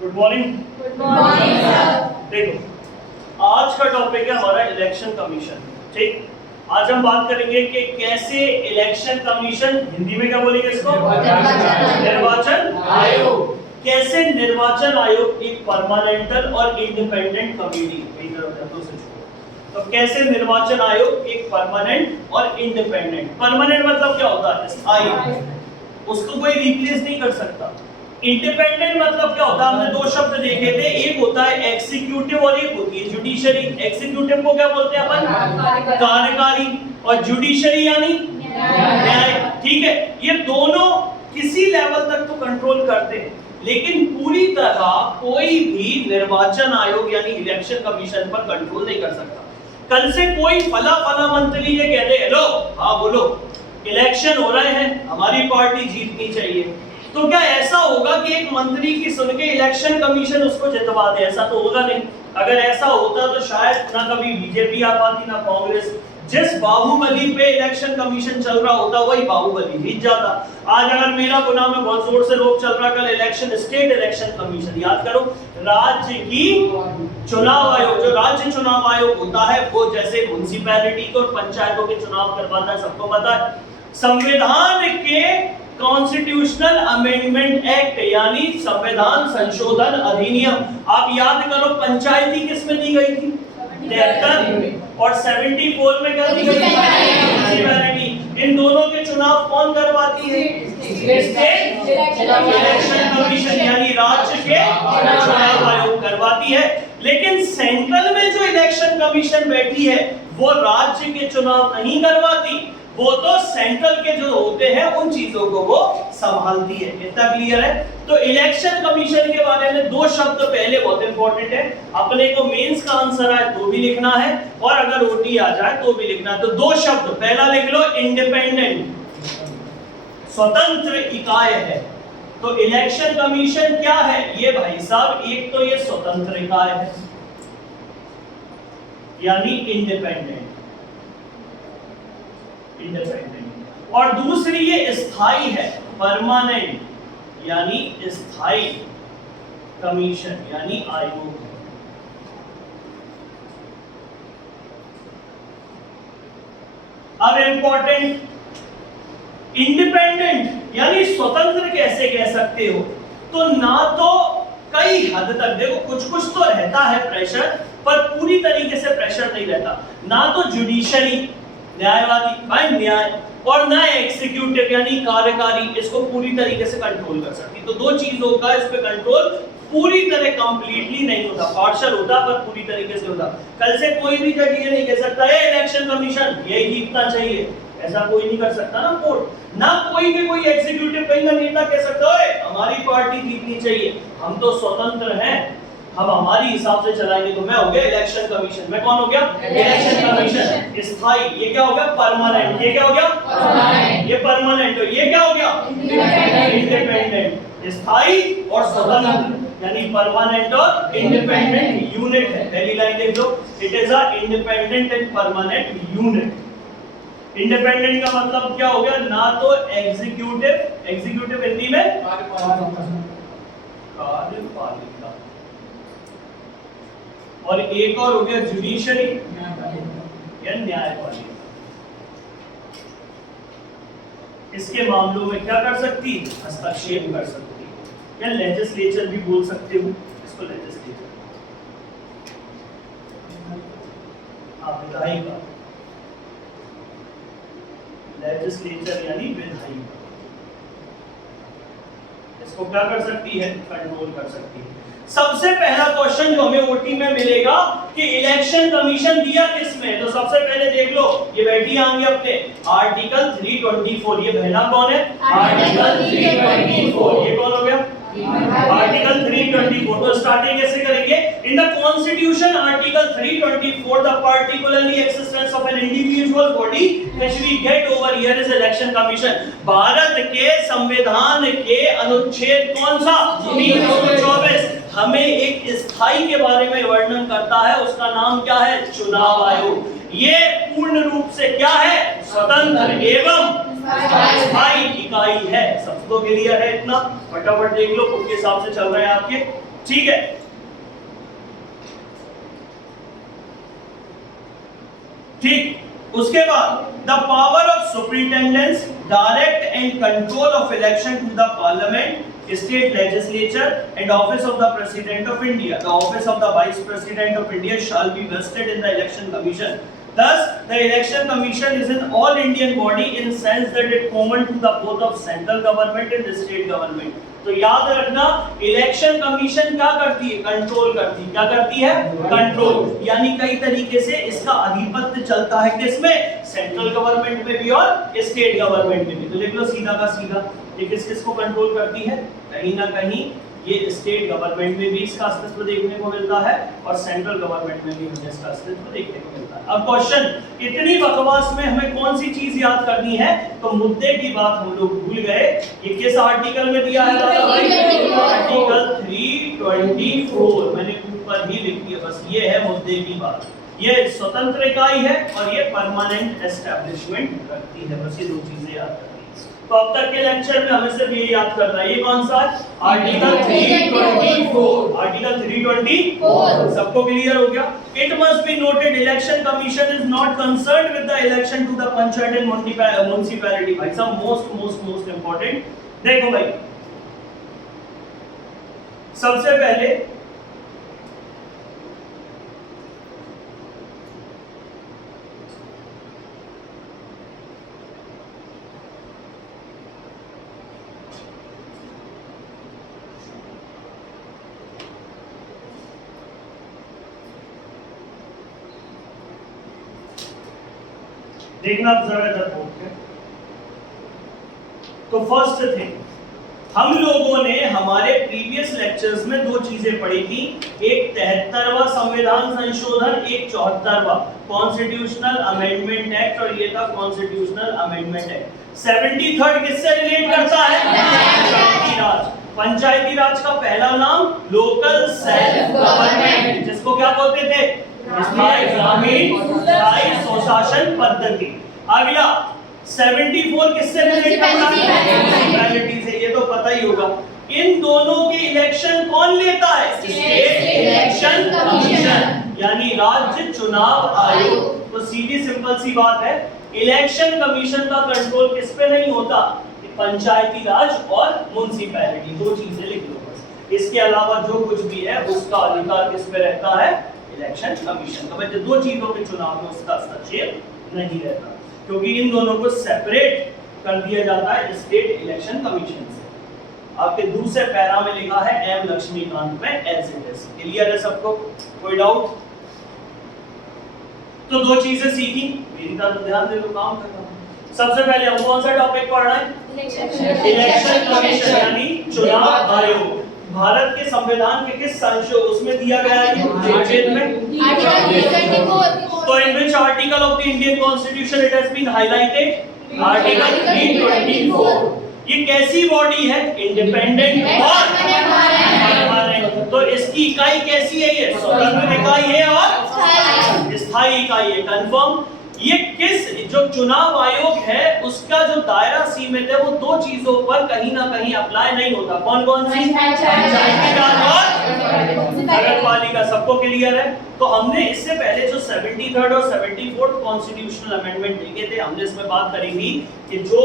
Good morning. Good morning sir. देखो, आज का टॉपिक है हमारा इलेक्शन कमीशन। ठीक, आज हम बात करेंगे कि कैसे इलेक्शन कमीशन, हिंदी में क्या बोलेंगे इसको, निर्वाचन आयोग, कैसे निर्वाचन आयोग एक परमानेंटल और इंडिपेंडेंट कमेटी, तो कैसे निर्वाचन आयोग एक परमानेंट और इंडिपेंडेंट, परमानेंट मतलब क्या होता है, स्थायी, उसको कोई रिप्लेस नहीं कर सकता। इंडिपेंडेंट मतलब क्या होता है, हमने दो शब्द देखे थे, एक होता है एग्जीक्यूटिव और एक होती है जुडिशरी। एग्जीक्यूटिव को क्या बोलते हैं अपन, कार्यकारी, और जुडिशरी यानी न्याय। ठीक है, ये दोनों किसी लेवल तक तो कंट्रोल करते हैं, लेकिन पूरी तरह कोई भी निर्वाचन आयोग यानी इलेक्शन कमीशन पर कंट्रोल नहीं कर सकता। कल से कोई फला फला मंत्री ये कह दे, हेलो हाँ बोलो, इलेक्शन हो रहे हैं, हमारी पार्टी जीतनी चाहिए, तो क्या ऐसा होगा कि एक मंत्री की सुन के इलेक्शन कमीशन उसको जितवा दे? ऐसा तो होगा नहीं। अगर ऐसा होता तो शायद ना कभी बीजेपी आ पाती ना कांग्रेस। जिस बाहुबली पे इलेक्शन कमीशन चल रहा होता वही बाहुबली जीत जाता। आज अगर मेरा गुनाह में बहुत जोर से लोग चल रहा, कल इलेक्शन, स्टेट इलेक्शन कमीशन, याद करो, राज्य की चुनाव आयोग, जो राज्य चुनाव आयोग होता है वो जैसे म्युनिसिपैलिटी को और पंचायतों के चुनाव करवाता है, सबको पता है। संविधान के कॉन्स्टिट्यूशनल अमेंडमेंट एक्ट यानी संविधान संशोधन अधिनियम, आप याद करो, पंचायती किस में दी गई थी, 73, और 74 में क्या दी गई थी, इन दोनों के चुनाव कौन करवाती है, स्टेट इलेक्शन कमीशन यानी राज्य के चुनाव आयोग करवाती है। लेकिन सेंट्रल में जो इलेक्शन कमीशन बैठी है वो राज्य के चुनाव नहीं करवाती, वो तो सेंट्रल के जो होते हैं उन चीजों को वो संभालती है। इतना क्लियर है? तो इलेक्शन कमीशन के बारे में दो शब्द पहले बहुत इंपॉर्टेंट है, अपने को मेंस का आंसर आए तो भी लिखना है और अगर ओटी आ जाए तो भी लिखना है। तो दो शब्द पहला लिख लो, इंडिपेंडेंट, स्वतंत्र इकाई है। तो इलेक्शन कमीशन क्या है ये भाई साहब, एक तो ये स्वतंत्र इकाई है यानी इंडिपेंडेंट, और दूसरी ये स्थायी है, परमानेंट यानी स्थायी कमीशन यानी आयोग है। अब इंपॉर्टेंट, इंडिपेंडेंट यानी स्वतंत्र कैसे कह सकते हो, तो ना तो कई हद तक, देखो कुछ कुछ तो रहता है प्रेशर, पर पूरी तरीके से प्रेशर नहीं रहता, ना तो जुडिशरी न्यायवादी भाई न्याय, और ना एग्जीक्यूटिव यानी कार्यकारी इसको पूरी तरीके से कंट्रोल कर सकती। तो दो चीजों का इस पे कंट्रोल पूरी तरह कंप्लीटली नहीं होता, पार्शियल होता पर पूरी तरीके से होता। कल से कोई भी जज ये नहीं कह सकता है इलेक्शन कमीशन यही जीतना चाहिए, ऐसा कोई नहीं कर सकता ना कोर्ट, ना कोई भी कोई एग्जीक्यूटिव कहीं का नेता कह सकता है हमारी पार्टी जीतनी चाहिए, हम तो स्वतंत्र हैं, हम हमारी हिसाब से चलाएंगे। तो मैं हो गया इलेक्शन कमीशन, मैं कौन हो गया, इलेक्शन कमीशन। स्थायी, ये क्या हो गया, परमानेंट, ये क्या हो गया, परमानेंट, ये परमानेंट, ये क्या हो गया, इंडिपेंडेंट। स्थायी और स्वतंत्र यानी परमानेंट और इंडिपेंडेंट यूनिट है। पहली लाइन देख लो, it is a independent and permanent unit. Independent का मतलब क्या हो गया, ना तो एग्जीक्यूटिव, एग्जीक्यूटिव हिंदी में कार्यपालिका, और एक और हो गया जुडिशरी या न्यायपालिका। इसके मामलों में क्या कर सकती, हस्तक्षेप कर सकती, या लेजिस्लेचर भी बोल सकते हो इसको, लेजिस्लेचर, विधायिका, लेजिस्लेचर यानी विधायिका, इसको क्या कर सकती है, कंट्रोल कर सकती है। सबसे पहला क्वेश्चन जो हमें ओटी में मिलेगा कि इलेक्शन कमीशन दिया किसमें, तो सबसे पहले देख लो, ये बैठी आएंगे अपने आर्टिकल 324, ये पहला कौन है, आर्टिकल 324, ये कौन हो गया, आर्टिकल 324। तो स्टार्टिंग कैसे करेंगे, in the constitution article 324 the particularly existence of an individual body which we get over here is election commission. Bharat के संविधान के अनुच्छेद कौन सा, 324 हमें एक स्थायी के बारे में वर्णन करता है, उसका नाम क्या है, चुनाव आयोग। ये पूर्ण रूप से क्या है, स्वतंत्र एवं स्थायी इकाई है। सबको क्लियर है इतना? फटाफट देख लो, बुक के हिसाब से चल रहे हैं आपके। ठीक है, ठीक। उसके बाद the power of superintendence direct and control of election to the parliament, state legislature and office of the president of India. The office of the vice president of India shall be vested in the election commission. Thus, the election commission is an all Indian body in sense that it common to the both of central government and the state government. तो याद रखना, election commission क्या करती है? Control करती है। क्या करती है? कंट्रोल। यानी कई तरीके से इसका अधिपत्य चलता है किसमें? सेंट्रल गवर्नमेंट में भी और स्टेट गवर्नमेंट में भी। तो देख लो सीधा का सीधा, ये किस किस को कंट्रोल करती है? कहीं ना कहीं ये स्टेट गवर्नमेंट में भी इसका अस्तित्व देखने को मिलता है और सेंट्रल गवर्नमेंट में भी हमें इसका अस्तित्व देखने को मिलता है। अब क्वेश्चन, इतनी बकवास में हमें कौन सी चीज याद करनी है? तो मुद्दे की बात हम लोग भूल गए। ये किस आर्टिकल में दिया है दादा भाई? आर्टिकल 324, मैंने ऊपर ही लिख दिया, बस ये है मुद्दे की बात। ये स्वतंत्र इकाई है और ये परमानेंट एस्टैब्लिशमेंट रखती है। बस ये दो चीजें याद करनी है। तो अब तक के लेक्चर में हमें सिर्फ ये याद करना है। ये कौन सा है? आर्टिकल 324। आर्टिकल 324 सबको क्लियर हो गया? It must be noted, election commission is not concerned with the election to the panchayat and municipality. भाई साहब मोस्ट इंपॉर्टेंट, देखो भाई, सबसे पहले देखना जरा इधर बोल के। तो फर्स्ट थिंग, हम लोगों ने हमारे प्रीवियस लेक्चर्स में दो चीजें पढ़ी थी, एक 73वां संविधान संशोधन, एक 74वां कॉन्स्टिट्यूशनल अमेंडमेंट एक्ट, और ये था कॉन्स्टिट्यूशनल अमेंडमेंट एक्ट। 73rd किससे रिलेट करता है? पंचायती राज। पंचायती राज का पहला नाम लोकल सेल्फ गवर्नमेंट, जिसको क्या बोलते थे? स्थायी ग्रामीण स्थायी स्वशासन पद्धति। अगला 74 किससे रिलेट करता है? म्युनिसिपैलिटी से, ये तो पता ही होगा। इन दोनों के इलेक्शन कौन लेता है? स्टेट इलेक्शन कमीशन, यानी राज्य चुनाव आयोग। तो सीधी सिंपल सी बात है, इलेक्शन कमीशन का कंट्रोल किस पे नहीं होता? पंचायती राज और म्युनिसिपैलिटी, दो चीजें लिख लो बस। इसके अलावा जो कुछ भी है उसका अधिकार किस पे रहता है? इलेक्शन कमीशन का। वैसे दो चीजों के चुनाव में उसका हस्तक्षेप नहीं रहता, क्योंकि इन दोनों को सेपरेट कर दिया जाता है स्टेट इलेक्शन कमीशन से। आपके दूसरे पैरा में लिखा है एम लक्ष्मीकांत में एज इट इज। क्लियर है सबको? कोई डाउट? तो दो चीजें सीखी, मेरी तरफ ध्यान दे लो, काम करना। सबसे पहले हम कौन सा टॉपिक पढ़ रहे हैं? इलेक्शन कमीशन यानी चुनाव आयोग। भारत के संविधान के किस संशोधन उसमें दिया गया है? अनुच्छेद में तो in which article of the Indian constitution it has been highlighted? Article 324। ये कैसी बॉडी है? इंडिपेंडेंट और परमानेंट। तो इसकी इकाई कैसी है? ये स्वतंत्र इकाई है और स्थायी इकाई है। कंफर्म? ये किस जो चुनाव आयोग है उसका जो दायरा सीमित है वो दो चीजों पर कहीं ना कहीं अप्लाई नहीं होता। कौन कौन सी? पंचायती राज और नगरपालिका। सबको क्लियर है? तो हमने इससे पहले जो 73rd और 74th कॉन्स्टिट्यूशनल अमेंडमेंट देखे थे, हमने इसमें बात करी थी कि जो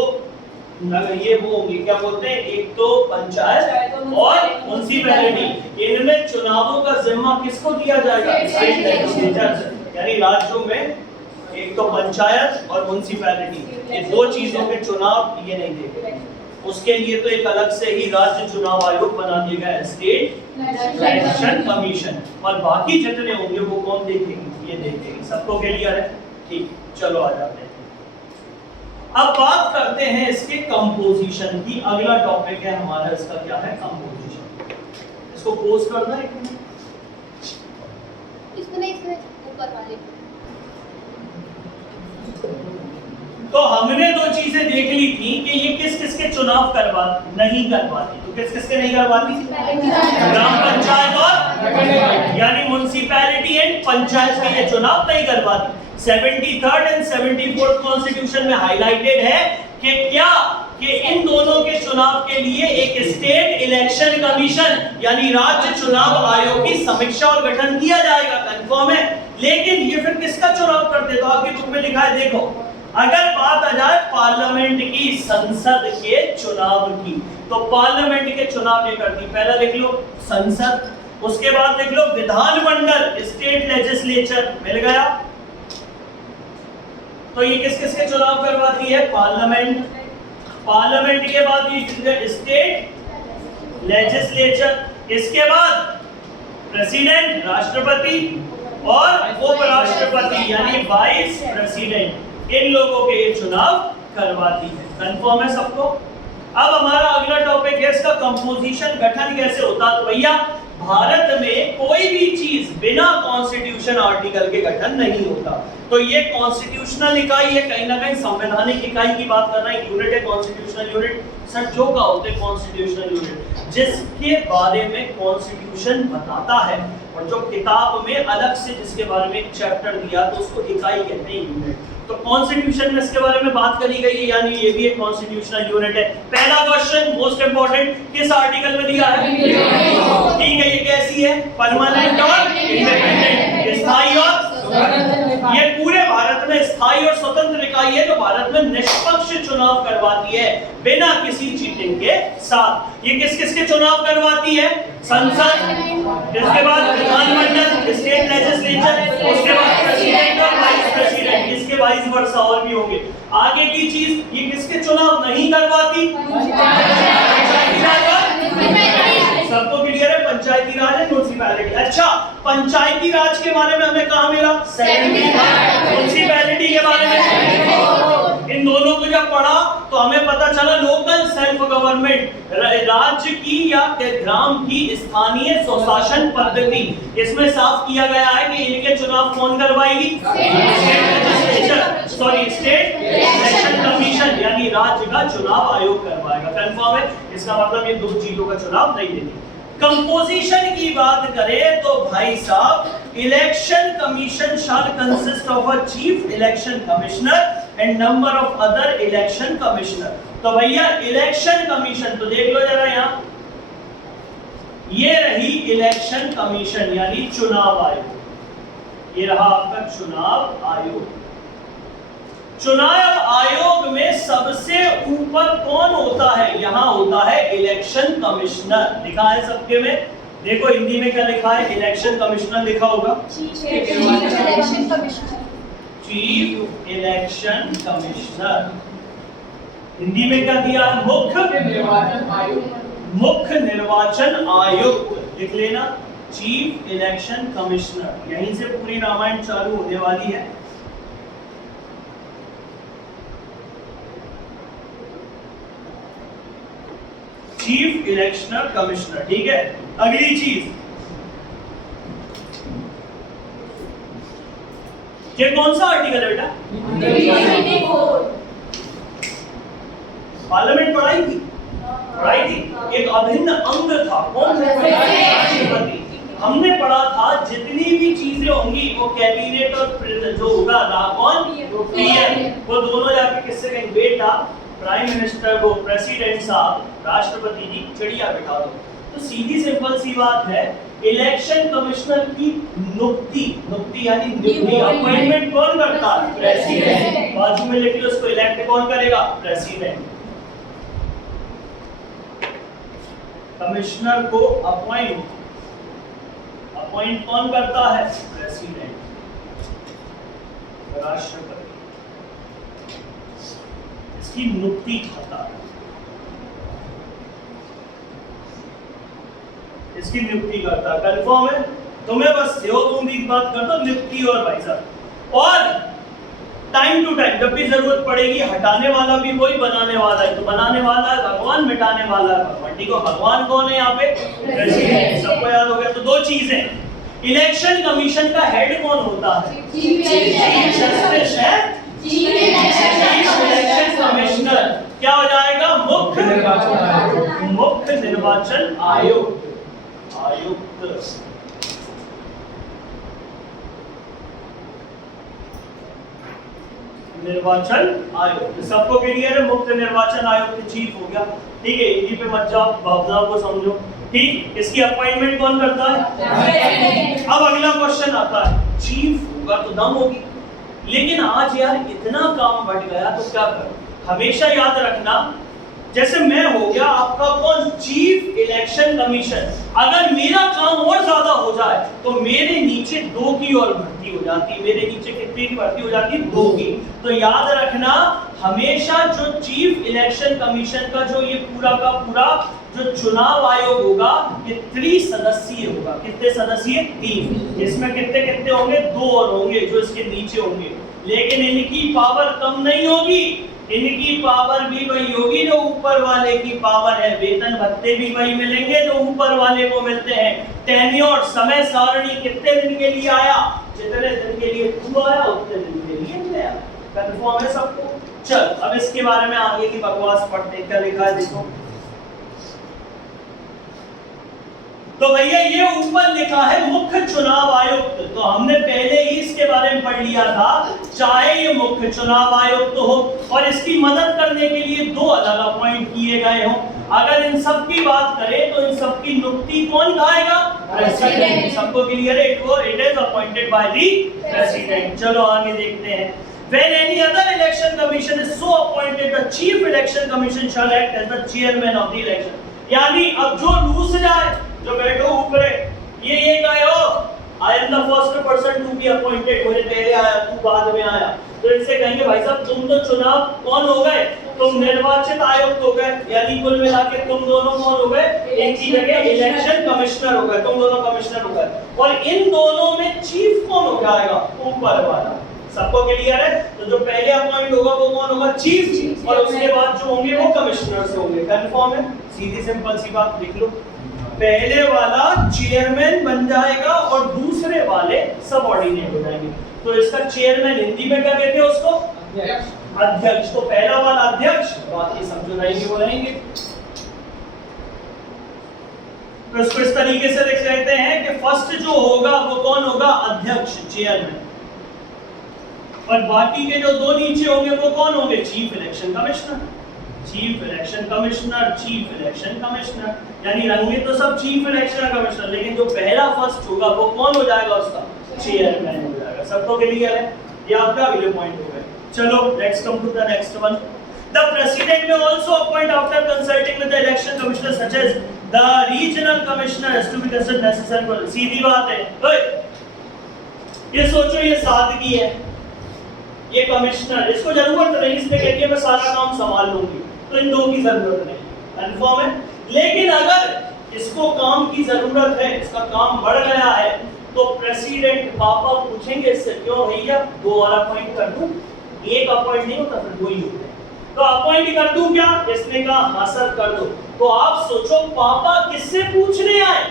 ये वो होंगे, क्या बोलते हैं, एक तो पंचायत और म्युनिसिपैलिटी, इनमें चुनावों का जिम्मा किसको दिया जाएगा? स्टेट लेजिस्लेचर, यानी राज्यों में एक तो पंचायत और म्युनिसिपैलिटी, ये दो चीजों के चुनाव ये नहीं देते। उसके लिए तो एक अलग से ही राज्य चुनाव आयोग बना दिया गया है, स्टेट इलेक्शन कमीशन, और बाकी जितने होंगे वो कौन देखेंगे? ये देखेंगे। सबको क्लियर है? ठीक, चलो आ जाते हैं। अब बात करते हैं इसके कंपोजिशन की। अगला टॉपिक है हमारा, इसका क्या है? कंपोजिशन। इसको पोज करना है, इसमें ऊपर वाले। तो हमने दो चीजें देख ली थी कि ये किस किस के चुनाव नहीं करवाती। तो किस किस के नहीं करवाती? ग्राम पंचायत और यानी म्युनिसिपैलिटी एंड पंचायत के ये चुनाव नहीं करवाती। 73rd एंड 74th कॉन्स्टिट्यूशन में हाईलाइटेड है कि क्या कि इन दोनों के चुनाव के लिए एक स्टेट इलेक्शन कमीशन यानी राज्य चुनाव आयोग की समीक्षा और गठन किया जाएगा। कंफर्म है। लेकिन ये फिर किसका चुनाव करते, तो आपकी बुक में लिखा है, देखो अगर बात आ जाए पार्लियामेंट की, संसद के चुनाव की, तो पार्लियामेंट के चुनाव ये करती, पहला लिख लो संसद, उसके बाद लिख लो विधानमंडल, स्टेट लेजिस्लेचर, मिल गया। तो ये किस किस के चुनाव करवाती है, पार्लियामेंट, पार्लियामेंट के बाद ये स्टेट लेजिस्लेचर, इसके बाद प्रेसिडेंट राष्ट्रपति और उपराष्ट्रपति यानी वाइस प्रेसिडेंट, इन लोगों के ये चुनाव करवाती है। कंफर्म है सबको। अब हमारा अगला टॉपिक है इसका कंपोजिशन, गठन कैसे होता है। तो भैया भारत में कोई भी चीज बिना कॉन्स्टिट्यूशन आर्टिकल के गठन नहीं होता। तो ये कॉन्स्टिट्यूशनल इकाई है, कहीं ना कहीं संवैधानिक इकाई की बात कर रहे हैं, यूनिट है कॉन्स्टिट्यूशनल यूनिट। सर जो का होते हैं कॉन्स्टिट्यूशनल यूनिट, जिसके बारे में कॉन्स्टिट्यूशन बताता है, और जो किताब में अलग से जिसके बारे में एक चैप्टर दिया तो उसको इकाई कहते हैं, यूनिट। तो कॉन्स्टिट्यूशन में इसके बारे में बात करी गई है, यानी ये भी एक कॉन्स्टिट्यूशनल यूनिट है। पहला क्वेश्चन मोस्ट इंपोर्टेंट, किस आर्टिकल में दिया है, ठीक है, ये कैसी है, परमानेंट और इंडिपेंडेंट, स्थायी और, ये पूरे भारत में स्थायी और स्वतंत्र इकाई है जो भारत में निष्पक्ष चुनाव करवाती है बिना किसी चीटिंग के साथ। ये किस किस के चुनाव करवाती है, संसद, इसके बाद विधानमंडल, स्टेट लेजिस्लेचर, उसके बाद प्रेसिडेंट और वाइस प्रेसिडेंट, इसके वाइस वर्सा और भी होंगे। आगे की चीज, ये किसके चुनाव नहीं करवाती, सबको क्लियर है, पंचायती राज है, म्युनिसिपैलिटी। अच्छा, पंचायती राज के बारे में हमें कहाँ मिला, म्युनिसिपैलिटी के बारे में। इन दोनों को जब पढ़ा तो हमें पता चला लोकल सेल्फ गवर्नमेंट, राज्य की या ग्राम की स्थानीय स्वशासन पद्धति, इसमें साफ किया गया है कि इनके चुनाव कौन करवाएगी, स्टेट इलेक्शन कमीशन यानी राज्य का चुनाव आयोग करवाएगा। कंफर्म है। इसका मतलब ये दो चीजों का चुनाव नहीं देती। कंपोजिशन की बात करें तो भाई साहब, election commission shell consist of a chief election commissioner and number of other election commissioner. तो भैया इलेक्शन कमीशन, तो देख लो जरा यहाँ, ये रही इलेक्शन कमीशन यानी चुनाव आयोग, ये रहा आपका चुनाव आयोग। चुनाव आयोग में सबसे ऊपर कौन होता है, यहां होता है इलेक्शन कमिश्नर, लिखा है सबके में, देखो हिंदी में क्या लिखा है, इलेक्शन कमिश्नर लिखा होगा, चीफ इलेक्शन कमिश्नर। हिंदी में क्या दिया है, मुख्य निर्वाचन आयुक्त, लिख लेना, चीफ इलेक्शन कमिश्नर। यहीं से पूरी रामायण चालू होने वाली है। चीफ इलेक्शन कमिश्नर, ठीक है। अगली चीज, ये कौन सा आर्टिकल है बेटा, पार्लियामेंट पढ़ाई थी, एक अभिन्न अंग था, कौन सा, राष्ट्रपति। हमने पढ़ा था जितनी भी चीजें होंगी वो कैबिनेट और जो होगा कौन, पीएम, वो दोनों जाके किससे कहेंगे, बेटा प्राइम मिनिस्टर को, प्रेसिडेंट साहब, राष्ट्रपति जी चिड़िया बिठा दो। तो सीधी सिंपल सी बात है, इलेक्शन कमिश्नर की नियुक्ति यानी नियुक्ति, अपॉइंटमेंट कौन करता है, प्रेसिडेंट। बाजू में लिख लो, उसको इलेक्ट कौन करेगा, प्रेसिडेंट। कमिश्नर को अपॉइंट कौन करता है, प्रेसिडेंट, राष्ट्रपति। इसकी नियुक्ति खाता है, इसकी नियुक्ति करता है। कंफर्म है। तो मैं बस एक बात करता हूं, नियुक्ति और भाई साहब, और टाइम टू टाइम जब भी जरूरत पड़ेगी, हटाने वाला भी वही, बनाने वाला है तो बनाने वाला है भगवान, मिटाने वाला है भगवान। ठीक है, भगवान कौन है यहाँ पे, प्रेसिडेंट, सबको याद हो गया। तो दो चीजें, इलेक्शन कमीशन का हेड कौन होता है, चीफ जस्टिस है, चीफ इलेक्शन कमिश्नर। क्या हो जाएगा, मुख्य निर्वाचन आयुक्त। निर्वाचन आयोग। सबको क्लियर है? मुख्य निर्वाचन आयोग के चीफ हो गया, ठीक है। हिंदी पे मत जाओ, भावनाओं को समझो, ठीक। इसकी अपॉइंटमेंट कौन करता है? अब अगला क्वेश्चन आता है, चीफ होगा तो दम होगी, लेकिन आज यार इतना काम बढ़ गया तो क्या करूं? हमेशा याद रखना, जैसे मैं हो गया आपका कौन, चीफ इलेक्शन कमीशन, अगर मेरा काम और ज्यादा हो जाए तो मेरे नीचे 2 की और भर्ती हो जाती है। मेरे नीचे कितने की भर्ती हो जाती है? 2 की। तो याद रखना, हमेशा जो चीफ इलेक्शन कमीशन का जो ये पूरा का पूरा जो चुनाव आयोग होगा, ये 3 सदस्यीय होगा। कितने सदस्यीय? 3। इसमें कितने कितने होंगे? 2 और होंगे जो इसके नीचे होंगे, लेकिन इनकी पावर कम नहीं होगी, इनकी पावर भी वही होगी जो ऊपर वाले की पावर है। वेतन भत्ते भी वही मिलेंगे जो ऊपर वाले को मिलते हैं। टेन्योर, समय सारणी, कितने दिन के लिए आया? जितने दिन के लिए तू आया उतने दिन के लिए मैं आया। कंफर्म है सबको? चल अब इसके बारे में आगे की बकवास पढ़ते हैं, क्या लिखा है देखो। तो भैया ये ऊपर लिखा है मुख्य चुनाव आयुक्त, तो हमने पहले ही इसके बारे में पढ़ लिया था। चाहे ये मुख्य चुनाव आयुक्त हो और इसकी मदद करने के लिए 2 अलग अपॉइंट किए गए हो, अगर इन सब की बात करें तो इन सब की नियुक्ति कौन खाएगा? प्रेसिडेंट। सबको क्लियर है? It is appointed by the president. चलो आगे देखते हैं। When any other election commission is so appointed, the chief election commission shall act as the chairman of the election. यानी अब जो रूस जाए, जो बैठो ऊपर, ये गए हो, I am the first person to be appointed, मुझे पहले आया, तू बाद में आया, तो इनसे कहेंगे भाई साहब तुम तो चुनाव कौन हो गए? तुम निर्वाचित आयुक्त हो गए, यानी कुल मिला के तुम दोनों कौन हो गए? एक की जगह इलेक्शन कमिश्नर हो गए, तुम दोनों कमिश्नर हो गए। और इन दोनों में चीफ कौन हो जाएगा? ऊपर वाला। सबको क्लियर है? तो जो पहले अपॉइंट होगा वो कौन होगा? चीफ, और उसके बाद जो होंगे वो कमिश्नर से होंगे। कंफर्म है? सीधी सिंपल सी बात लिख लो, पहले वाला चेयरमैन बन जाएगा और दूसरे वाले सबऑर्डिनेट हो जाएंगे। तो इसका चेयरमैन हिंदी में क्या कहते हैं उसको? अध्यक्ष। तो पहला वाला अध्यक्ष, बाकी सब जो रहेंगे वो रहेंगे। तो इसको इस तरीके से लिख लेते हैं कि फर्स्ट जो होगा वो कौन होगा? अध्यक्ष, चेयरमैन, और बाकी के जो 2 नीचे होंगे वो कौन होंगे? Chief election commissioner, chief election commissioner, chief election commissioner, यानी रंगे तो सब चीफ इलेक्शन कमिश्नर, लेकिन जो पहला फर्स्ट होगा वो कौन हो जाएगा? उसका चेयरमैन हो जाएगा। सबको क्लियर है? ये आपका अगले पॉइंट हो गए। चलो let's come to the next one. The president may also appoint after consulting with the election commissioner such as the regional commissioner as to be considered necessary for। सीधी बात है। ये सोचो ये सादगी है, ये कमिश्नर, इसको जरूरत नहीं, इसने कह दिया मैं सारा काम संभाल लूंगी, तो इन 2 की जरूरत नहीं। कंफर्म है? लेकिन अगर इसको काम की जरूरत है, इसका काम बढ़ गया है, तो प्रेसिडेंट पापा पूछेंगे इससे, क्यों भैया 2 और अपॉइंट कर दूं? एक अपॉइंट नहीं होता, फिर 2 ही होते हैं, तो अपॉइंट कर दूं क्या? इसने कहा हाँ सर कर दो। तो आप सोचो पापा किससे पूछने आए?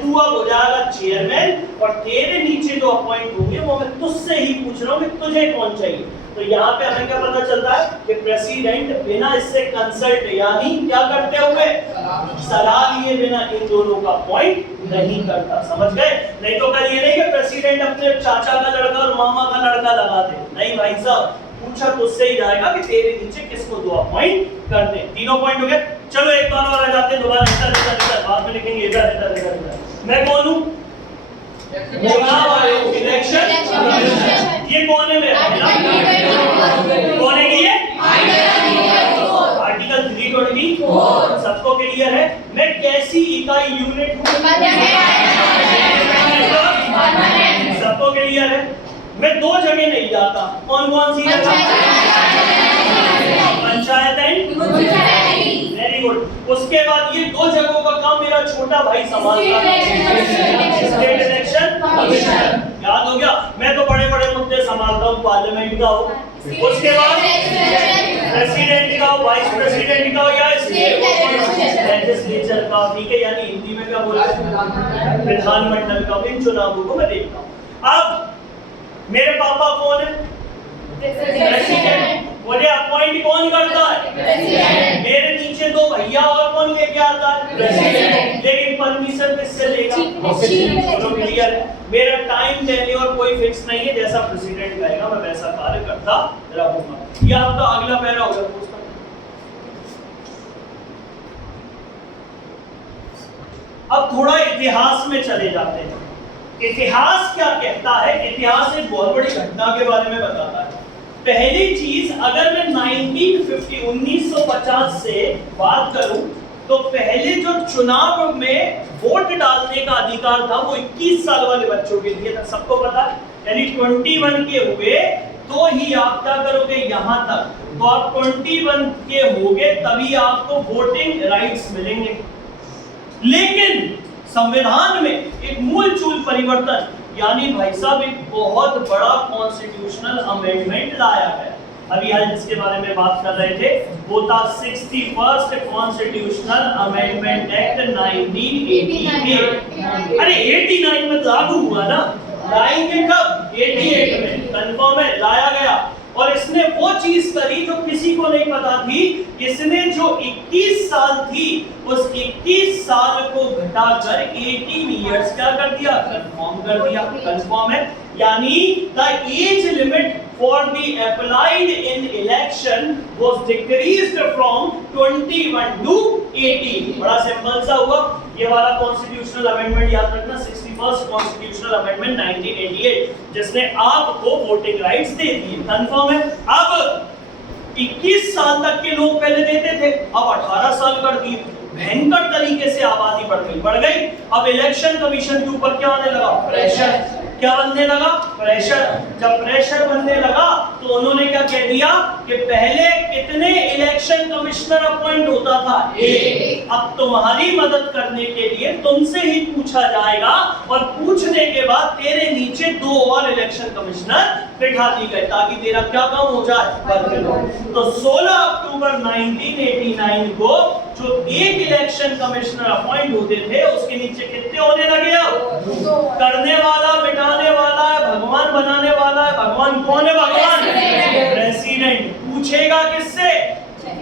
तू अब हो जाएगा चेयरमैन, और तेरे नीचे जो अपॉइंट होंगे वो मैं तुझसे ही पूछ रहा हूँ कि तुझे कौन चाहिए। तो यहाँ पे हमें क्या पता चलता है कि प्रेसिडेंट बिना इससे कंसल्ट, यानी क्या करते हुए, सलाह लिए बिना इन दोनों का अपॉइंट नहीं करता। समझ गए? नहीं तो कल ये नहीं कि प्रेसिडेंट अपने चाचा का लड़का और मामा का लड़का लगा दे, नहीं भाई साहब, पूछा तो उससे ही जाएगा कि तेरे नीचे किसको 2 अपॉइंट कर दे। 3 पॉइंट हो गए। चलो एक बार और आ जाते हैं, दोबारा इधर बाद में लिखेंगे इधर। मैं कौन हूं? चुनाव आयोग, इलेक्शन कमीशन। ये कौन है? मैं कौन है ये? आर्टिकल 324। सबको क्लियर है? मैं कैसी इकाई यूनिट हूं? सबको क्लियर है? मैं 2 जगह नहीं जाता, कौन कौन सी? Panchayat and very good. उसके बाद ये 2 जगहों का काम मेरा छोटा भाई संभालता है, स्टेट इलेक्शन कमीशन। याद हो गया? मैं तो बड़े बड़े मुद्दे संभालता हूँ, पार्लियामेंट का हो, उसके बाद प्रेसिडेंट का हो, वाइस प्रेसिडेंट का हो, या लेजिस्लेचर का, ठीक है, यानी हिंदी में क्या बोला, विधानमंडल का। इन चुनावों को मैं देखता हूँ। अब मेरे पापा कौन है? प्रेसिडेंट। मुझे अपॉइंट कौन करता है? मेरे नीचे 2 भैया और कौन लेके आता है? प्रेसिडेंट। लेकिन परमिशन किससे लेगा? चलो क्लियर है। मेरा टाइम टेन्योर कोई फिक्स नहीं है, जैसा प्रेसिडेंट कहेगा मैं वैसा कार्य करता रहूंगा। ये आपका अगला पैरा हो गया। अब थोड़ा इतिहास में चले जाते हैं। इतिहास क्या कहता है? इतिहास एक बहुत बड़ी घटना के बारे में बताता है। पहली चीज, अगर मैं 1950 से बात करूं तो पहले जो चुनाव में वोट डालने का अधिकार था वो 21 साल वाले बच्चों के लिए था, सबको पता है। यानी 21 के हुए तो ही आप क्या करोगे, यहां तक तो आप 21 के होगे तभी आपको वोटिंग राइट्स मिलेंगे। लेकिन संविधान में एक मूलचूल परिवर्तन, यानी भाई साहब एक बहुत बड़ा कॉन्स्टिट्यूशनल अमेंडमेंट लाया गया। अभी आज जिसके बारे में बात कर रहे थे वो था 61st कॉन्स्टिट्यूशनल अमेंडमेंट एक्ट 1988। अरे 89 में लागू हुआ ना, लाएंगे कब? 88 में। कंफर्म है, लाया गया। और इसने वो चीज करी जो किसी को नहीं पता थी। इसने जो 21 साल थी उस 21 साल को घटाकर 18 इयर्स क्या कर दिया? कंफर्म कर दिया। कंफर्म है, यानी the age limit for the applied in election was decreased from 21 to 18। बड़ा सिंपल सा हुआ। ये वाला कॉन्स्टिट्यूशनल अमेंडमेंट याद रखना, 61st कॉन्स्टिट्यूशनल अमेंडमेंट 1988, जिसने आपको वोटिंग राइट्स दे दी। कंफर्म है। अब 21 साल तक के लोग पहले देते थे, अब 18 साल कर दिए। भयंकर तरीके से आबादी बढ़ गई। अब इलेक्शन कमीशन के ऊपर क्या आने लगा? प्रेशर। क्या बनने लगा? प्रेशर। जब प्रेशर बनने लगा तो उन्होंने क्या कह दिया कि पहले कितने इलेक्शन कमिश्नर अपॉइंट होता था? एक। अब तुम्हारी मदद करने के लिए तुमसे ही पूछा जाएगा और पूछने के बाद तेरे नीचे 2 और इलेक्शन कमिश्नर बिठा दी गए ताकि तेरा क्या काम हो जाए? तो 16 अक्टूबर 1989 को जो एक इलेक्शन कमिश्नर अपॉइंट होते थे उसके नीचे कितने होने लगे? अब करने वाला, मिटाने वाला है, भगवान बनाने वाला है। भगवान कौन है? भगवान प्रेसिडेंट। पूछेगा किससे?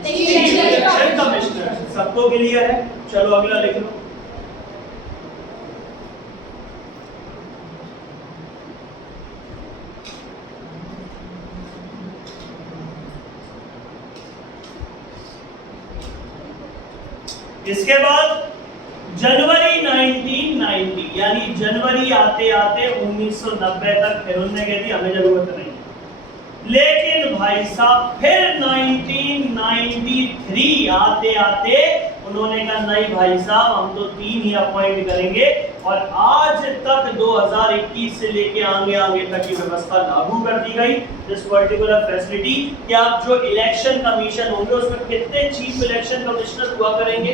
Election commissioner. सबको क्लियर है? चलो अगला लिख लो। इसके बाद जनवरी 1990, यानी जनवरी आते आते 1990 तक फिर उन्होंने कह दी हमें जरूरत नहीं। लेकिन भाई साहब फिर 1993 आते आते उन्होंने कहा नहीं भाई साहब हम तो 3 ही अपॉइंट करेंगे। और आज तक 2021 से लेके आगे तक की व्यवस्था लागू कर दी गई। दिस पर्टिकुलर फैसिलिटी कि आप जो इलेक्शन कमीशन होंगे उसमें कितने चीफ इलेक्शन कमिश्नर हुआ करेंगे?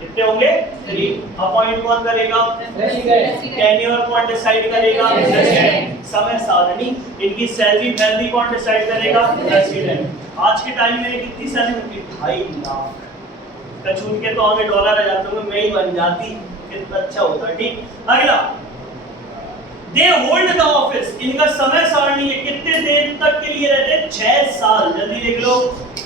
कितने होंगे? 3। अपॉइंट कौन करेगा? टेन्योर कौन डिसाइड करेगा? प्रेसिडेंट। समय सारणी, इनकी सैलरी कौन डिसाइड करेगा? प्रेसिडेंट। आज के टाइम में कितनी सैलरी होती है? 2.5 लाख। कचून के तो हमें डॉलर आ जाते हैं, मैं ही बन जाती, कितना अच्छा होता। ठीक, अगला दे होल्ड द ऑफिस। इनका समय सारणी है, कितने देर तक के लिए रहते हैं? 6 साल। जल्दी देख लो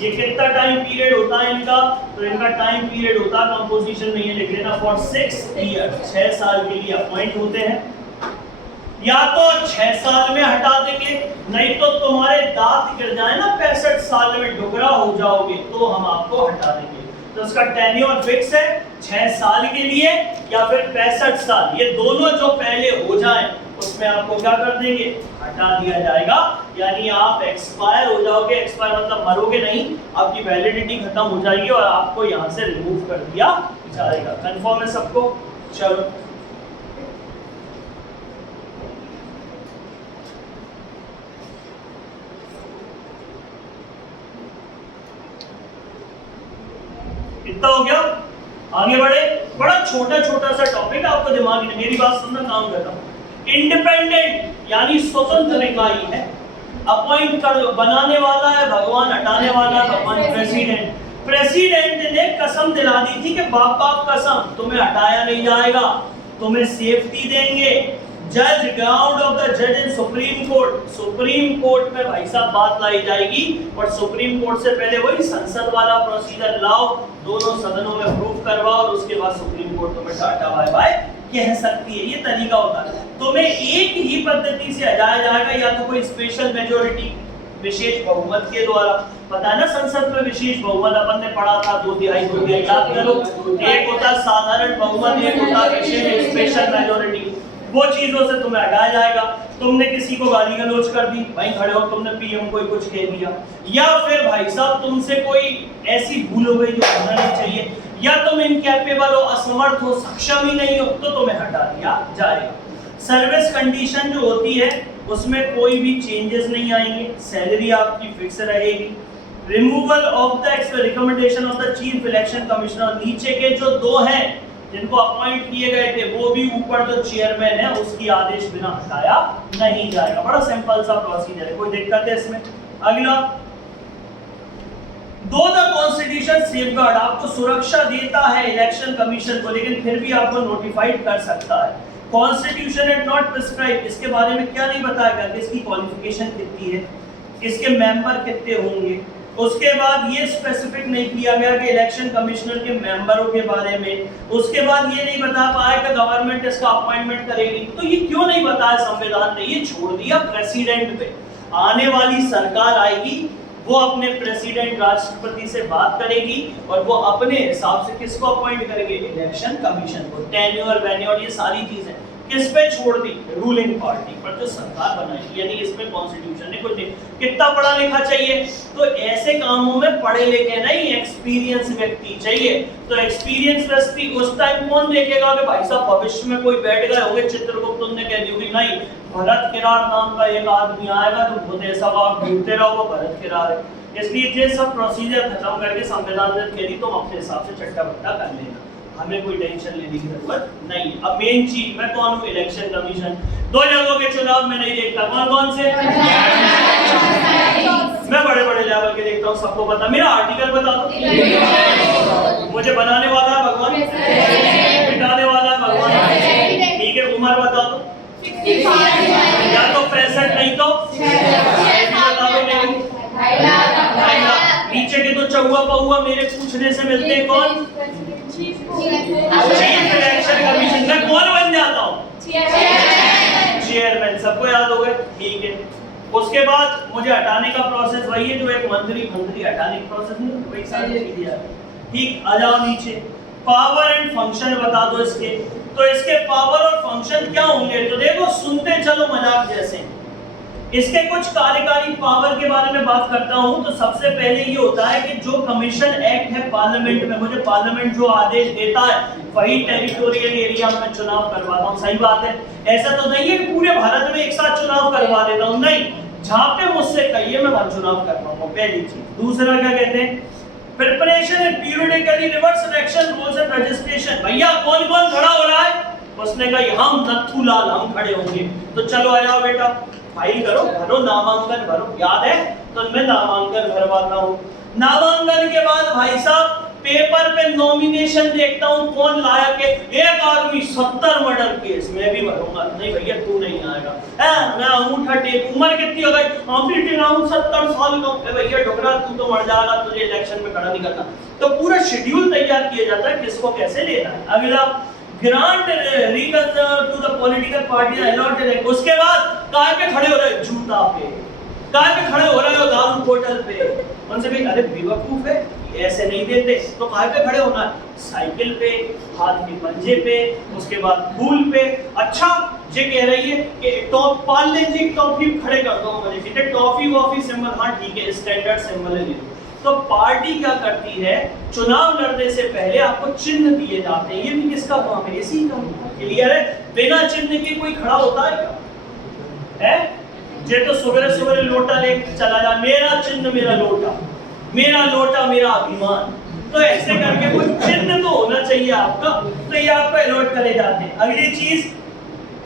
ये कितना टाइम पीरियड होता है इनका? तो इनका टाइम पीरियड होता है, कंपोजिशन में ये लिख लेना, फॉर 6 इयर्स। 6 साल के लिए अपॉइंट होते हैं। या तो 6 साल में हटा देंगे, नहीं तो तुम्हारे दांत गिर जाए ना 65 साल में डुगरा हो जाओगे तो हम आपको हटा देंगे। तो उसका टेन्योर फिक्स है 6 साल के लिए या फिर 65 साल, ये दोनों जो पहले हो जाए उसमें आपको क्या कर देंगे? हटा दिया जाएगा। यानी आप एक्सपायर हो जाओगे। एक्सपायर मतलब मरोगे नहीं, आपकी वैलिडिटी खत्म हो जाएगी और आपको यहाँ से रिमूव कर दिया जाएगा। कंफर्म है सबको? चलो इतना हो गया, आगे बढ़े। बड़ा छोटा सा टॉपिक है, आपको दिमाग में मेरी बात सुनना, काम करता हूँ। इंडिपेंडेंट यानी स्वतंत्र इकाई है। अपॉइंट कर बनाने वाला है भगवान, हटाने वाला है भगवान। प्रेसिडेंट ने कसम दिला दी थी कि बाप कसम तुम्हें हटाया नहीं जाएगा, तुम्हें सेफ्टी देंगे, जज ग्राउंड ऑफ द जज इन सुप्रीम कोर्ट। सुप्रीम कोर्ट में भाई साहब बात लाई जाएगी, और सुप्रीम कोर्ट से पहले वही संसद वाला प्रोसीजर लाओ, दोनों सदनों में प्रूफ करवाओ, और उसके बाद सुप्रीम कोर्ट तुम्हें टाटा बाय बाय कह सकती है। ये तरीका होता है। तुम्हें एक ही पद्धति से हटाया जाएगा, या तो कोई स्पेशल मेजोरिटी विशेष बहुमत के द्वारा। पता है ना संसद में विशेष बहुमत अपन ने पढ़ा था, 2/3 याद करो। एक होता साधारण बहुमत, एक होता विशेष स्पेशल मेजोरिटी। वो चीजों से तुम्हें हटाया जाएगा। तुमने किसी को गाली गलौज कर दी, वहीं खड़े हो तुमने पीएम को कुछ कह दिया, या फिर भाई साहब तुमसे कोई ऐसी भूल हो गई जो होना नहीं चाहिए, या तुम इनकैपेबल हो, असमर्थ हो, सक्षम ही नहीं हो, तो तुम्हें हटा दिया जाएगा। सर्विस कंडीशन जो होती है उसमें कोई भी चेंजेस नहीं आएंगे, सैलरी आपकी फिक्स रहेगी। Removal of the recommendation of the chief election commissioner, नीचे के जो दो हैं जिनको अपॉइंट किए गए थे, वो भी ऊपर जो चेयरमैन है उसकी आदेश बिना हटाया नहीं जाएगा। बड़ा सिंपल सा प्रोसीजर है, कोई दिक्कत है इसमें? अगला, दो द कॉन्स्टिट्यूशन सेफगार्ड, आपको सुरक्षा देता है इलेक्शन कमीशन को, लेकिन फिर भी आपको नोटिफाइड कर सकता है। कॉन्स्टिट्यूशन इज नॉट प्रिस्क्राइब, इसके बारे में क्या नहीं बताएगा कि इसकी क्वालिफिकेशन कितनी है, इसके मेंबर कितने होंगे। उसके बाद ये स्पेसिफिक नहीं किया गया कि इलेक्शन कमिश्नर के मेंबरों के बारे में। उसके बाद ये नहीं बता पाया कि गवर्नमेंट इसका अपॉइंटमेंट करेगी। तो ये क्यों नहीं बताया संविधान ने? ये छोड़ दिया प्रेसिडेंट पे। आने वाली सरकार आएगी, वो अपने प्रेसिडेंट राष्ट्रपति से बात करेगी, और वो अपने हिसाब से किसको अपॉइंट करेंगे? इलेक्शन कमीशन को। टेन्योर वेन्योर ये सारी चीजें किस पे छोड़ दी? रूलिंग पार्टी पर, जो सरकार बनाएगी। यानी इसमें कॉन्स्टिट्यूशन ने कुछ नहीं। कितना पढ़ा लिखा चाहिए? तो ऐसे कामों में पढ़े लिखे नहीं, एक्सपीरियंस व्यक्ति चाहिए। तो एक्सपीरियंस व्यक्ति उस टाइम कौन देखेगा कि भाई साहब भविष्य में कोई बैठ गए होंगे, चित्रगुप्त ने कह दी नहीं, भरत किरार नाम का एक आदमी आएगा तो बहुत ऐसा आप ढूंढते रहो, वो भरत किरार है। इसलिए ये सब प्रोसीजर खत्म करके संविधान ने कह दी तुम अपने हिसाब से चट्टा बट्टा कर लेना, हमें कोई टेंशन लेने की जरूरत नहीं। अब मेन चीज, मैं कौन हूँ? Election commission. दो जगहों के चुनाव में नहीं देखता, कौन कौन से? मैं बड़े बड़े लेवल के देखता हूँ, सबको पता। मेरा आर्टिकल बता दो। मुझे बनाने वाला भगवान, मिटाने वाला भगवान। ठीक है, उम्र बता दो। या तो 65 नहीं तो बता दो। नहीं, नीचे के तो चौवा पौवा मेरे पूछने से मिलते हैं। कौन? Chief election commission. मैं कौन बन जाता हूँ? चेयरमैन। सबको याद हो गए? ठीक है। उसके बाद मुझे हटाने का प्रोसेस वही है जो एक मंत्री हटाने का प्रोसेस नहीं, वही सारी दिया। ठीक, आ जाओ नीचे। पावर एंड फंक्शन बता दो इसके। तो इसके पावर और फंक्शन क्या होंगे? तो देखो, सुनते चलो मजाक जैसे। इसके कुछ कार्यकारी पावर के बारे में बात करता हूं। तो सबसे पहले ये होता है कि जो कमीशन एक्ट है पार्लियामेंट में, मुझे पार्लियामेंट जो आदेश देता है वही टेरिटोरियल एरिया में चुनाव करवाता हूं। सही बात है। ऐसा तो नहीं है कि पूरे भारत में एक साथ चुनाव करवा देता हूं, नहीं। जहां पे मुझसे कहिए मैं वहां चुनाव करवाऊंगा, पहली चीज। दूसरा क्या कहते हैं? Preparation and periodically reverse election rules and registration. भैया कौन कौन खड़ा हो रहा है? उसने कहा हम नथू लाल हम खड़े होंगे। तो चलो आ जाओ बेटा, फाइल करो, भरो, नामांकन भरो। याद है? तो मैं नामांकन भरवाता हूँ। नामांकन के बाद भाई साहब पेपर पे नॉमिनेशन देखता हूँ कौन लायक है। एक आदमी 70 मर्डर केस, मैं भी भरूंगा। नहीं भैया तू नहीं आएगा। मैं अंगूठा टेक, उम्र कितनी हो गई? 70 साल का। भैया डोकरा तू तो मर जाएगा, तुझे इलेक्शन में खड़ा नहीं करना। तो पूरा शेड्यूल तैयार किया जाता है किसको कैसे लेना है। अगला, grant to the political party allotted. उसके बाद कार पे खड़े हो रहे, जूता पे कार पे खड़े हो रहे हो, दारू बोतल पे। उनसे भी अरे बेवकूफ है, ऐसे नहीं देते। तो कार पे खड़े होना, साइकिल पे, हाथ के पंजे पे, उसके बाद फूल पे। अच्छा, ये कह रही है कि टॉप पार्ले जी टॉफी खड़े कर दो मुझे, ठीक है? टॉफी वॉफी सिंबल, हाँ ठीक है, स्टैंडर्ड सिंबल है। तो पार्टी क्या करती है? चुनाव लड़ने से पहले आपको चिन्ह दिए जाते हैं। ये भी किसका काम है? इसी का। क्लियर है? बिना चिन्ह के कोई खड़ा होता है क्या? है? जे तो सवेरे सवेरे लोटा ले चला जा, मेरा चिन्ह मेरा लोटा, मेरा लोटा मेरा अभिमान। तो ऐसे करके कोई चिन्ह तो होना चाहिए आपका। तो ये आपको अलॉट करे जाते हैं। अगली चीज,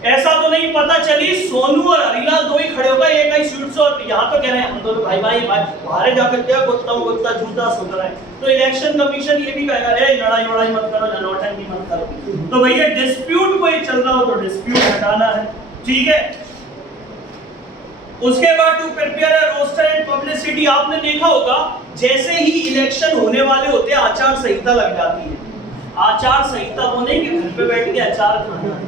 ऐसा तो नहीं पता चली सोनू और हरिलाल दो ही खड़े हो गए, एक ही स्वीट से, और यहाँ तो कह रहे हैं हम दोनों भाई बाहर जाकर क्या गुत्ता जूता सुन रहे हैं। तो इलेक्शन कमीशन ये भी कहेगा लड़ाई वड़ाई मत करो, नौटंकी मत करो। तो भैया डिस्प्यूट कोई चल रहा हो तो डिस्प्यूट हटाना है। ठीक है। उसके बाद to prepare a roster and publicity, आपने देखा होगा जैसे ही इलेक्शन होने वाले होते हैं आचार संहिता लग जाती है। आचार संहिता वो नहीं कि घर पे बैठ के अचार खाना है,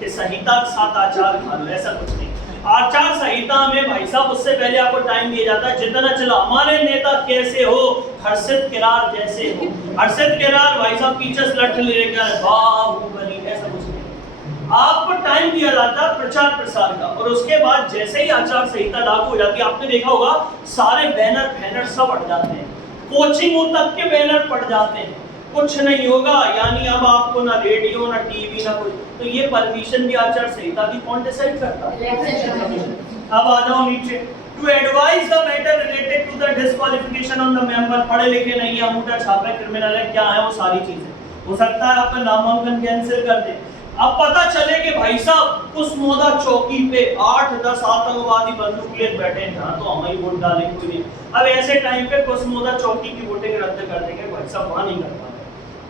कि संहिता के साथ आचार खा लो, ऐसा कुछ नहीं। आचार संहिता में भाई साहब उससे पहले आपको टाइम दिया जाता है जितना चला हमारे नेता कैसे हो, हर्षित किरार जैसे हो। हर्षित किरार भाई साहब पीछे से लठ लेकर बाहुबली, ऐसा कुछ नहीं। आपको टाइम दिया जाता है प्रचार प्रसार का, और उसके बाद जैसे ही आचार संहिता लागू हो जाती है, आपने देखा होगा सारे बैनर फैनर सब हट जाते हैं, कोचिंगों तक के बैनर पड़ जाते हैं, कुछ नहीं होगा। यानी अब आपको ना रेडियो ना टीवी ना कुछ, तो ये परमिशन भी आचार संहिता की कौन डिसाइड करता है? अब आ जाओ नीचे, to advise the matter related to the disqualification of the member. पढ़े लिखे नहीं है, अंगूठा छापे, क्रिमिनल है, क्या है वो सारी चीजें। हो सकता है आपका नामांकन कैंसिल कर दे। अब पता चले कि भाई साहब कुसमोदा चौकी पे 8-10 आतंकवादी बंदूक ले बैठे हैं, जहाँ तो हम ही वोट डालें कोई नहीं। अब ऐसे टाइम पे कुसमोदा चौकी की वोटिंग रद्द कर देंगे, भाई साहब वहाँ नहीं कर पाते।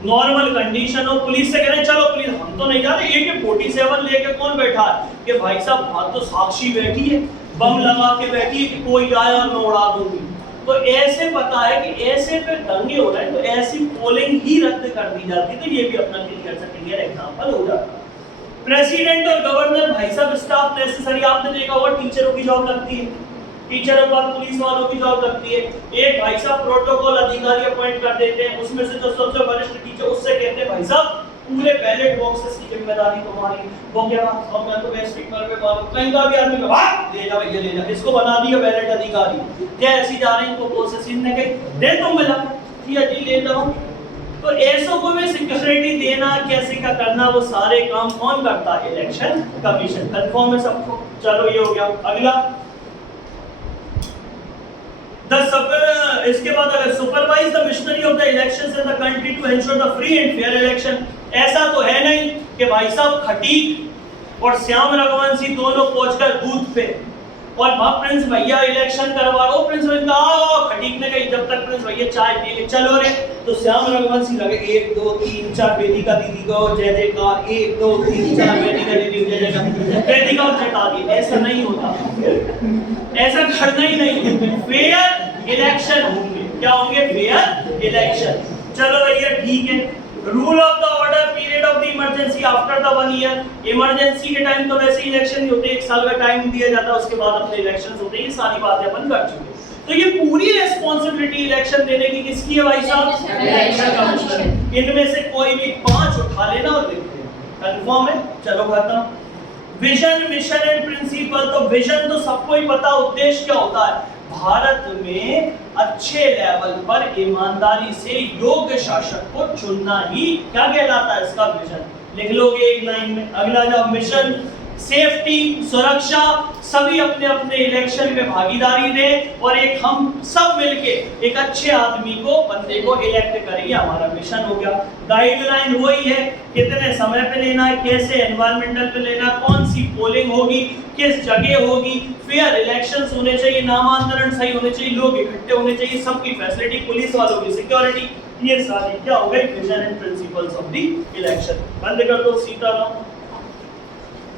नॉर्मल कंडीशन हो, पुलिस से कह रहे हैं चलो पुलिस, हम तो नहीं जाते, AK-47 लेके कौन बैठा है कि भाई साहब वहाँ तो साक्षी बैठी है, बम लगा के बैठी है कि कोई आया और मैं उड़ा दूंगी। तो ऐसे पता है कि ऐसे पे दंगे हो रहे हैं, तो ऐसी पोलिंग ही रद्द कर दी जाती। तो ये भी अपना क्लियर एग्जांपल हो जाता। प्रेसिडेंट और गवर्नर भाई साहब स्टाफ नेसेसरी, आपने देखा होगा टीचरों की जॉब लगती है, टीचरों के बाद पुलिस वालों की जॉब लगती है। एक भाई साहब प्रोटोकॉल अधिकारी अपॉइंट कर देते हैं, उसमें से जो सबसे वरिष्ठ टीचर उससे कहते हैं भाई साहब पूरे बैलेट बॉक्सेस की जिम्मेदारी तुम्हारी। वो क्या बात, और मैं तो बेस्ट स्पीकर पे मालूम कहीं का भी आदमी का ले जा भैया ले जा, इसको बना दिया बैलेट अधिकारी। क्या ऐसी जा रही इनको प्रोसेसिंग ने कही दे तुम मिला ठीक है जी ले जाओ। तो ऐसो को भी सिक्योरिटी देना कैसे का करना, वो सारे काम कौन करता है? Election commission. कंफर्म है सबको? चलो ये हो गया। अगला इसके बाद अगर supervise the machinery of the elections in the country to ensure the free and fair election. ऐसा तो है नहीं कि भाई साहब खटीक और श्याम रघुवंशी दोनों पहुंचकर बूथ पे और प्रिंस भैया इलेक्शन करवा लो। प्रिंस भैया खटीक ने कही जब तक प्रिंस भैया चाय पी के चलो रे, तो श्याम रघुवंशी लगे 1 2 3 4 वेदिका दीदी को जय जयकार, 1 2 3 4 वेदिका दीदी जय जयकार, वेदिका चटा दी। ऐसा नहीं होता, ऐसा करना ही नहीं। फेयर इलेक्शन होंगे, क्या होंगे? Fair election. चलो भैया ठीक है। Rule of the order period of the emergency after the 1 year. Emergency के टाइम तो वैसे इलेक्शन नहीं होते, 1 साल का टाइम दिया जाता है, उसके बाद अपने इलेक्शंस होते हैं। ये सारी बातें अपन कर चुके हैं। तो ये पूरी रिस्पांसिबिलिटी इलेक्शन देने की किसकी है भाई साहब? Election commissioner. इनमें से कोई भी 5 उठा लेना और लिख देना। कंफर्म है? चलो खत्म। Vision mission and principle. तो विजन तो सबको ही पता, उद्देश्य क्या होता है? भारत में अच्छे लेवल पर ईमानदारी से योग्य शासक को चुनना ही क्या कहलाता है? इसका विजन। लिख लोगे एक लाइन में। अगला जाओ मिशन, सेफ्टी, सुरक्षा, सभी अपने अपने इलेक्शन में भागीदारी दें और एक हम सब मिलके एक अच्छे आदमी को, बंदे को इलेक्ट करें। हमारा मिशन हो गया। गाइडलाइन वही है, कितने समय पे लेना है, कैसे एनवायरमेंटल पे लेना, कौन सी पोलिंग होगी, किस जगह होगी, फेयर इलेक्शंस होने चाहिए, नामांतरण सही होने चाहिए, लोग इकट्ठे होने चाहिए, सबकी फैसिलिटी, पुलिस वालों की सिक्योरिटी, ये सारी क्या हो गई? Vision and principles of the election. बंद कर दो सीताराम।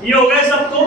ये हो गए सबको।